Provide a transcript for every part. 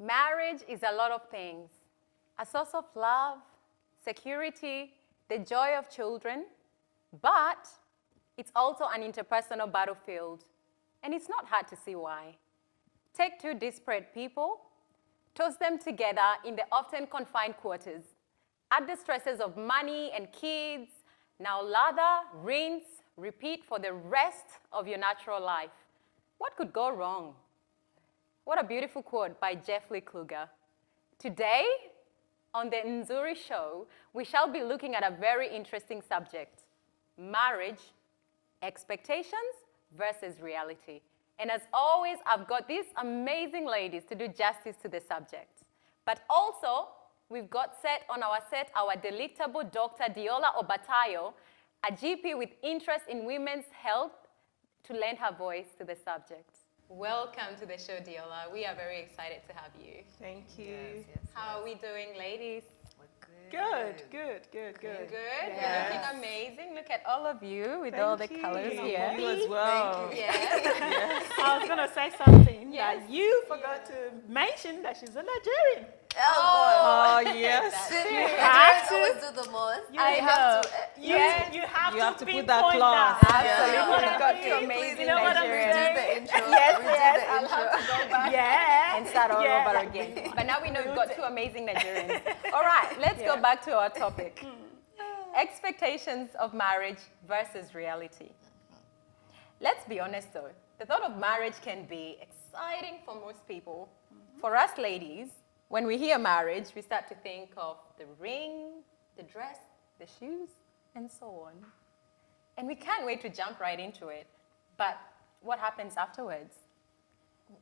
Marriage is a lot of things. A source of love, security, the joy of children, but it's also an interpersonal battlefield. And it's not hard to see why. Take two disparate people, toss them together in the often confined quarters, add the stresses of money and kids, now lather, rinse, repeat for the rest of your natural life. What could go wrong? What a beautiful quote by Jeff Lee Kluger. Today, on the Nzuri show, we shall be looking at a very interesting subject: marriage, expectations versus reality. And as always, I've got these amazing ladies to do justice to the subject. But also, we've got our delectable Dr. Diola Obatayo, a GP with interest in women's health, to lend her voice to the subject. Welcome to the show, Diola. We are very excited to have you. Thank you. How are we doing, ladies? Good. Good? Yes. You're looking amazing. Look at all of you with all the colors here. You as well. Thank you. Yes. I was going to say something Yes. that you forgot to mention that she's a Nigerian. Oh, yes. Nigerians always do the most. You have to put that pinpoint clause. Absolutely. We've got two amazing You know what I'm Nigerians. saying? The intro. Yes. I'll have to go back and start all over again. But now we know we've got two amazing Nigerians. All right, let's go back to our topic. Expectations of marriage versus reality. Let's be honest though, the thought of marriage can be exciting for most people. For us ladies, when we hear marriage, we start to think of the ring, the dress, the shoes, and so on. And we can't wait to jump right into it. But what happens afterwards?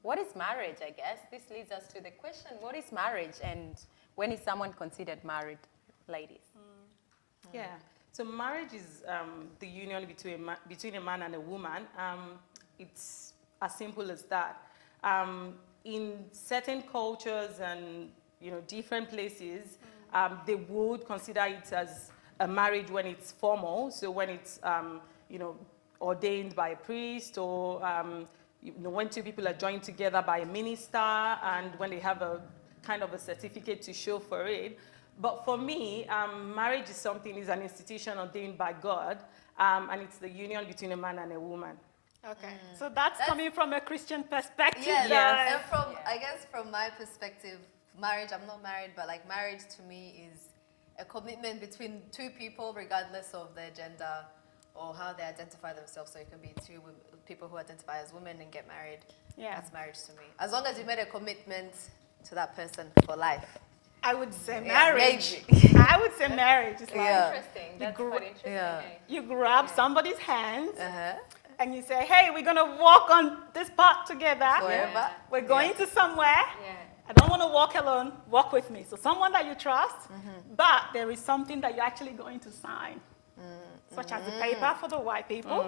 What is marriage, I guess? This leads us to the question, what is marriage, and when is someone considered married, ladies? Yeah. So marriage is the union between a man and a woman. It's as simple as that. In certain cultures and different places, they would consider it as a marriage when it's formal. So when it's ordained by a priest, or when two people are joined together by a minister, and when they have a kind of a certificate to show for it. But for me, marriage is an institution ordained by God, and it's the union between a man and a woman. Okay, so that's coming from a Christian perspective. Yes. And I guess from my perspective, marriage, I'm not married, but like marriage to me is a commitment between two people, regardless of their gender or how they identify themselves. So it can be two people who identify as women and get married. Yeah. That's marriage to me. As long as you made a commitment to that person for life. I would say marriage. Maybe. I would say marriage. It's like Interesting. That's quite interesting. Yeah. you grab somebody's hands Uh-huh. and you say, hey, we're going to walk on this path together. Forever. We're going to somewhere. Yeah. I don't want to walk alone. Walk with me. So someone that you trust, but there is something that you're actually going to sign, such as the paper for the white people.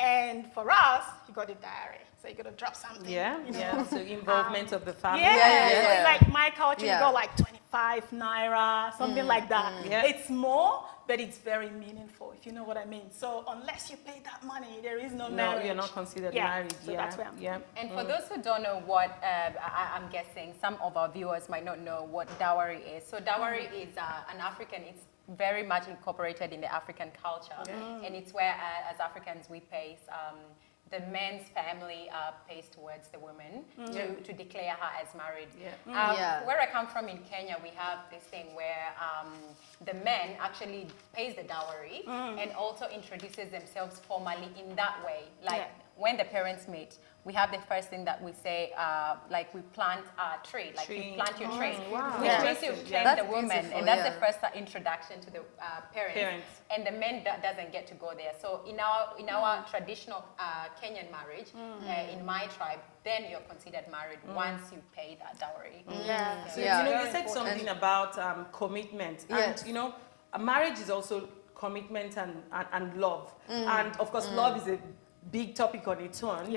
And for us, you got a diary. So you're going to drop something. Yeah. you know. Yeah. So involvement of the family. So like my culture, Yeah. you got like 25 naira, something like that. Yeah. It's more, but it's very meaningful, if you know what I mean. So unless you pay that money, there is no marriage. No, you're not considered Yeah. married. So that's where I'm And for those who don't know what, I'm guessing some of our viewers might not know what dowry is. So dowry is an African, it's very much incorporated in the African culture. And it's where, as Africans, we pay, the man's family pays towards the woman to declare her as married. Where I come from in Kenya, we have this thing where the man actually pays the dowry and also introduces themselves formally in that way. Like when the parents meet, we have the first thing that we say, like we plant a tree, like you plant your tree. Which means you've trained the woman, and that's the first introduction to the parents. And the man doesn't get to go there. So in our traditional Kenyan marriage, in my tribe, then you're considered married once you pay that dowry. So you said something about commitment, and marriage is also commitment and love, and of course love is a big topic on its own.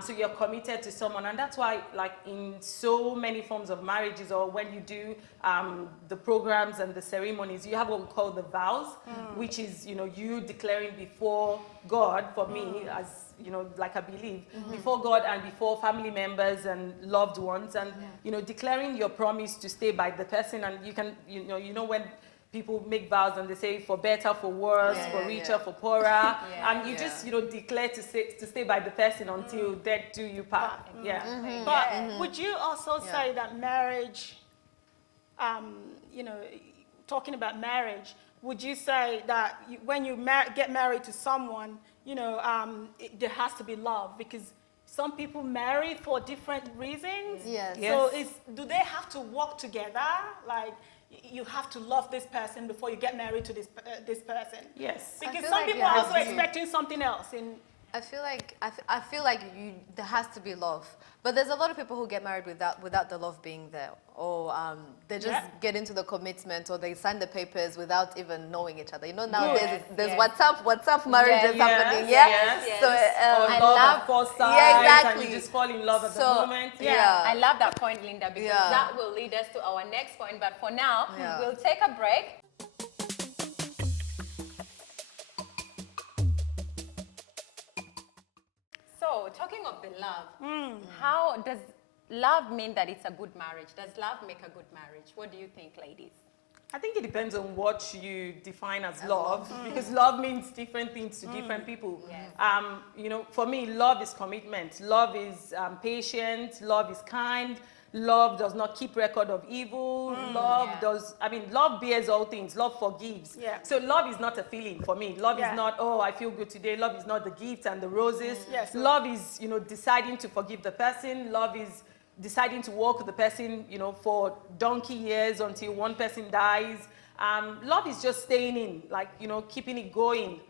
So you're committed to someone, and that's why, like in so many forms of marriages, or when you do the programs and the ceremonies, you have what we call the vows, which is you declaring before God, for me as like I believe, before God and before family members and loved ones, and declaring your promise to stay by the person. And you can, when people make vows and they say for better, for worse, for richer, for poorer, and you just declare to stay by the person until death do you part. But would you also say that marriage, talking about marriage, would you say that when you get married to someone, there has to be love? Because some people marry for different reasons. Yes. So do they have to work together? Like, you have to love this person before you get married to this person. Yes. Because some people are also expecting something else. I feel like there has to be love, but there's a lot of people who get married without the love being there, or they just get into the commitment, or they sign the papers without even knowing each other. Nowadays there's WhatsApp marriages happening. So I love first sight, and you just fall in love at the moment. I love that point, Linda, because that will lead us to our next point. But for now, we'll take a break. So, talking of the love, how does love mean that it's a good marriage? Does love make a good marriage? What do you think, ladies? I think it depends on what you define as love, because love means different things to different people. Yes. For me, love is commitment. Love is patient. Love is kind. Love does not keep record of evil. Love bears all things. Love forgives. Yeah. So love is not a feeling for me. Love is not, oh, I feel good today. Love is not the gifts and the roses. Yes. Love is, deciding to forgive the person. Love is deciding to walk with the person, for donkey years until one person dies. Love is just staying in, like, keeping it going.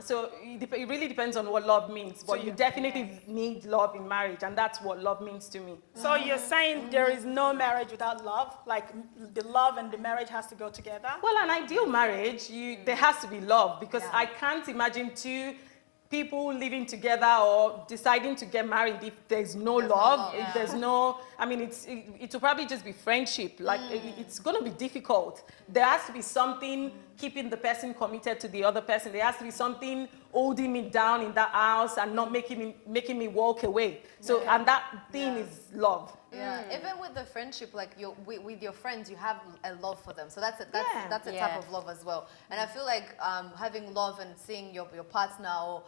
So it really depends on what love means, but you definitely need love in marriage, and that's what love means to me. So you're saying there is no marriage without love? Like, the love and the marriage has to go together? Well, an ideal marriage, there has to be love, because I can't imagine two people living together or deciding to get married if there's no love, if there's no, it will probably just be friendship. Like, it's going to be difficult. There has to be something keeping the person committed to the other person. There has to be something holding me down in that house and not making me walk away. So, and that thing is love. Yeah, even with the friendship, like with your friends, you have a love for them. So that's a type of love as well. And I feel like having love and seeing your partner or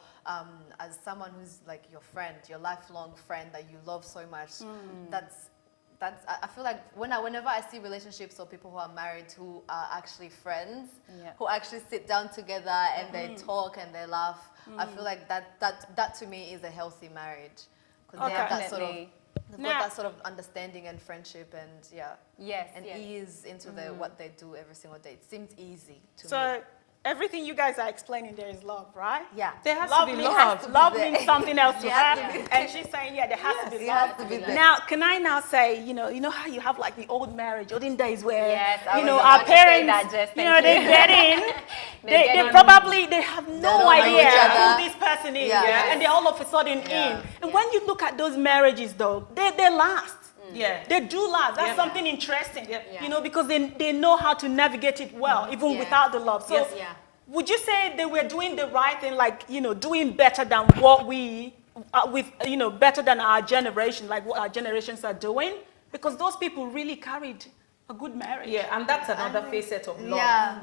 as someone who's like your friend, your lifelong friend that you love so much, I feel like whenever I see relationships or people who are married who are actually friends, who actually sit down together and they talk and they laugh, I feel like that to me is a healthy marriage, because they have that sort of. They've got that sort of understanding and friendship and ease into what they do every single day. It seems easy to me. Everything you guys are explaining there is love, right? Yeah. There has to be love. Love means something else to her. And she's saying, there has to be love. Now, can I now say, you know how you have like the old marriage, olden days where, our parents, they get in, they probably, they have no idea who this person is. And they're all of a sudden in. And when you look at those marriages though, they last. Yeah, they do last. That's something interesting, because they know how to navigate it well, even without the love. So, would you say they were doing the right thing, like doing better than what better than our generation, like what our generations are doing? Because those people really carried a good marriage. Yeah, and that's another facet of love. Yeah.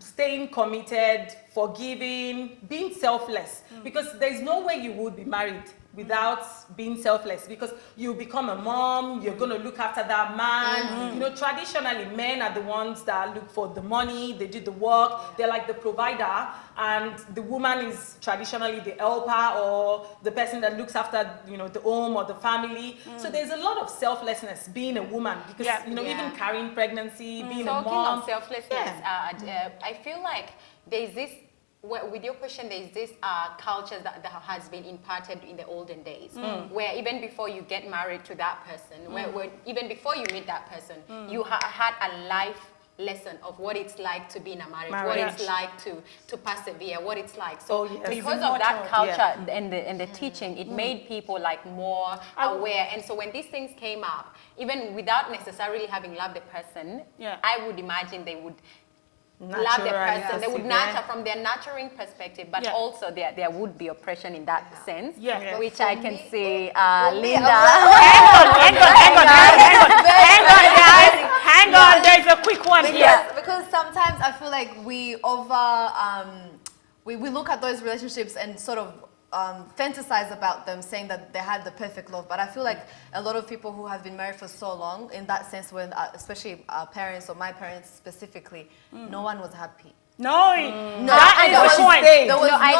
Staying committed, forgiving, being selfless. Because there's no way you would be married without being selfless, because you become a mom, you're going to look after that man. Traditionally, men are the ones that look for the money, they do the work, they're like the provider, and the woman is traditionally the helper or the person that looks after, the home or the family. So there's a lot of selflessness being a woman, because, even carrying pregnancy, being a mom. Talking of selflessness, I feel like there's this, with your question, there's this culture that has been imparted in the olden days, where even before you get married to that person, where even before you meet that person, you had a life lesson of what it's like to be in a marriage, what it's like to persevere, what it's like. So because of that culture and the teaching, it made people like more aware. And so when these things came up, even without necessarily having loved the person, I would imagine they would love the Naturally person. They would passive, nurture from their nurturing perspective, but Yeah. also there would be oppression in that sense, Yeah. which I can see me, Linda. Hang on, there's a quick one here. Because sometimes I feel like we we look at those relationships and sort of fantasize about them, saying that they had the perfect love. But I feel like a lot of people who have been married for so long, in that sense, when especially our parents or my parents specifically, no one was happy. No, No, that is the point. I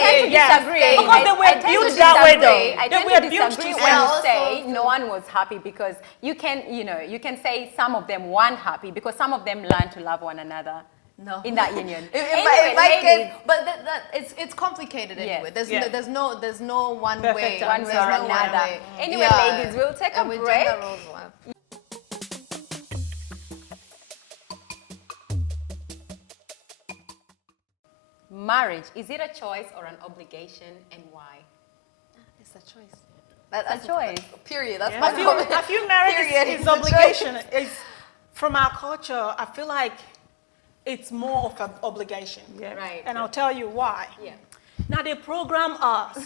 tend to disagree. Because they were built that way, though. I They tend were to built disagree to when you also say no one was happy, because you can say some of them weren't happy because some of them learned to love one another. No. In that union. In Anyway, my ladies, case, but it's complicated anyway. Yes. There's no one Perfect way. one way There's or no one another. way. Anyway, ladies, we'll take a And with break. gender roles, wow. Marriage, is it a choice or an obligation, and why? It's a choice. That's a choice. Period. That's I my feel, comment. I feel marriage Period. is It's a obligation. It's from our culture. I feel like it's more of an obligation. Yeah. Right. And I'll tell you why. Yeah. Now they program us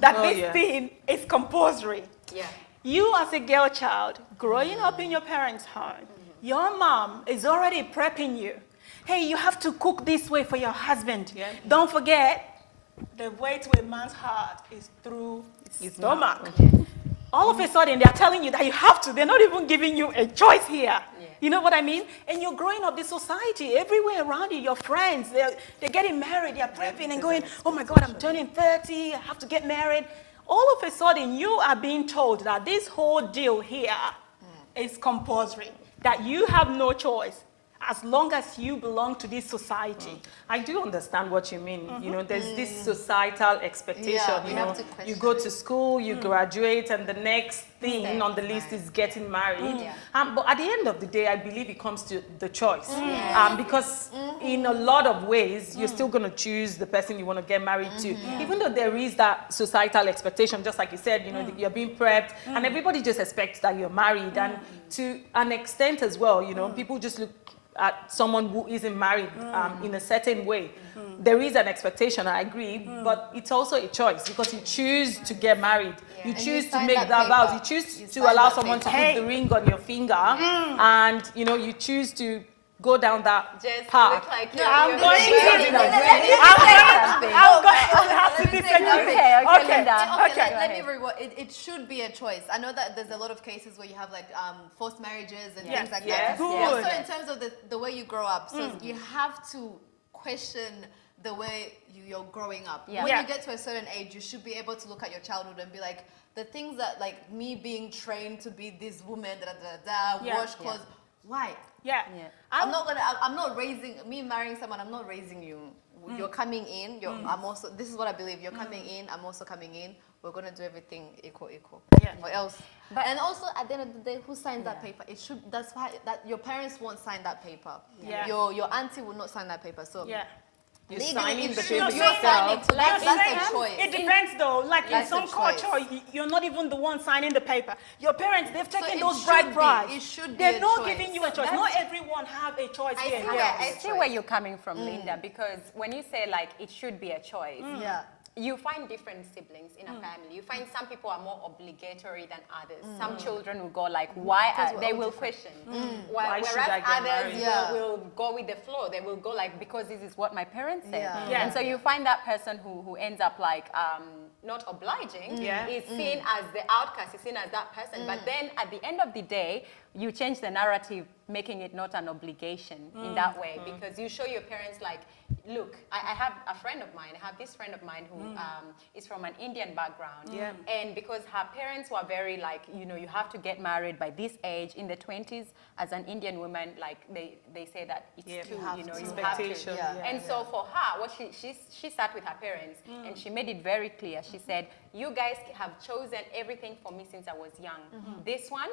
that Oh, this yeah. thing is compulsory. Yeah. You as a girl child growing up in your parents' home, your mom is already prepping you. Hey, you have to cook this way for your husband. Yeah. Don't forget, the way to a man's heart is through his stomach. All of a sudden, they're telling you that you have to. They're not even giving you a choice here. Yeah. You know what I mean? And you're growing up this society, everywhere around you, your friends, they're getting married, they're prepping and going, oh my God, I'm turning 30, I have to get married. All of a sudden, you are being told that this whole deal here is compulsory, that you have no choice as long as you belong to this society. I do understand what you mean. You know, there's this societal expectation. Yeah, we you have know, to question you go to school, you graduate, and the next thing on the list is getting married. But at the end of the day, I believe it comes to the choice. Because in a lot of ways, you're still going to choose the person you want to get married to. Even though there is that societal expectation, just like you said, you know, you're being prepped, and everybody just expects that you're married. And to an extent as well, you know, people just look at someone who isn't married in a certain way. There is an expectation, I agree, but it's also a choice because you choose to get married. You And choose you to sign make that that vows. You paper. choose You to sign allow that someone to paper. put the ring on your finger, and you know you choose to go down that Just path. look like I'm you're going very to- something. I'm going to have to Let me say disagree. something. Okay, Linda. Okay, let me reword. It should be a choice. I know that there's a lot of cases where you have like forced marriages and things like that. Good. Also, in terms of the way you grow up, so you have to question the way you're growing up. Yeah. When Yeah. you get to a certain age, you should be able to look at your childhood and be like, the things that like me being trained to be this woman, Yeah. wash clothes. Why? Yeah. Yeah. I'm not raising me marrying someone. I'm not raising you. You're coming in. I'm also. This is what I believe. You're coming in. I'm also coming in. We're gonna do everything equal. Yeah. Or else. And also at the end of the day, who signs that paper? It should. That's why that your parents won't sign that paper. Yeah. Your auntie will not sign that paper. So Yeah. You're legally, signing you the should- paper you're yourself. signing. So that's You're a saying choice. It depends though. Like in That's a some choice. culture, you're not even the one signing the paper. Your parents, they've taken it those should bride be. brides. It should be They're a not choice. giving you a choice. Not everyone have a choice I here. see, Yeah. where, I see where you're coming from, Linda, because when you say like it should be a choice, Yeah. you find different siblings in a family. You find some people are more obligatory than others. Some children will go like, why? Because we're They all will different. question. Why should Whereas I get others married? Yeah. will go with the flow. They will go like, because this is what my parents said. Yeah. Yeah. And so you find that person who ends up like not obliging Yeah. is seen as the outcast, is seen as that person. But then at the end of the day, you change the narrative, making it not an obligation in that way, because you show your parents like, look, I have a friend of mine, I have this friend of mine who is from an Indian background. Yeah. And because her parents were very like, you know, you have to get married by this age. In the 20s, as an Indian woman, like they say that it's Yeah, too, have you know, to. you have to. Expectation, Yeah. And so for her, what she sat with her parents and she made it very clear. She said, you guys have chosen everything for me since I was young. This one,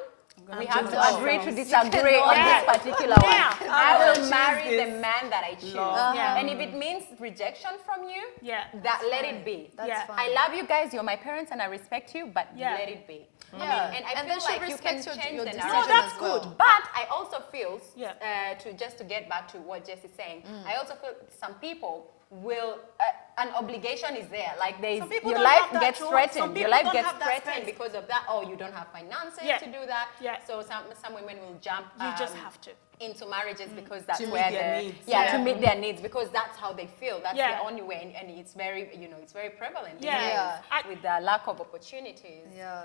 We have to choose agree to ourselves. disagree on Yeah. this particular Yeah. one. I'm I will gonna marry choose the this man that I choose. love. Yeah. And if it means rejection from you, Yeah. let it be. That's Yeah. fine. I love you guys, you're my parents, and I respect you, but Yeah. let it be. Yeah. And I And feel they should like you can respect your change the decision narrative. No, that's as well. good. But I also feel, Yeah. just to get back to what Jess is saying, I also feel some people will, an obligation is there. Like Some people your don't life have that gets choice. threatened. Some Your people life don't gets have that threatened space. because of that. Oh, you don't have finances Yeah. to do that. Yeah. So some women will jump. You just have to. Into marriages because that's To meet where their the needs. yeah, Yeah. to meet their needs because that's how they feel. That's Yeah. the only way, and it's very it's very prevalent. these Yeah. days Yeah. with the lack of opportunities. Yeah.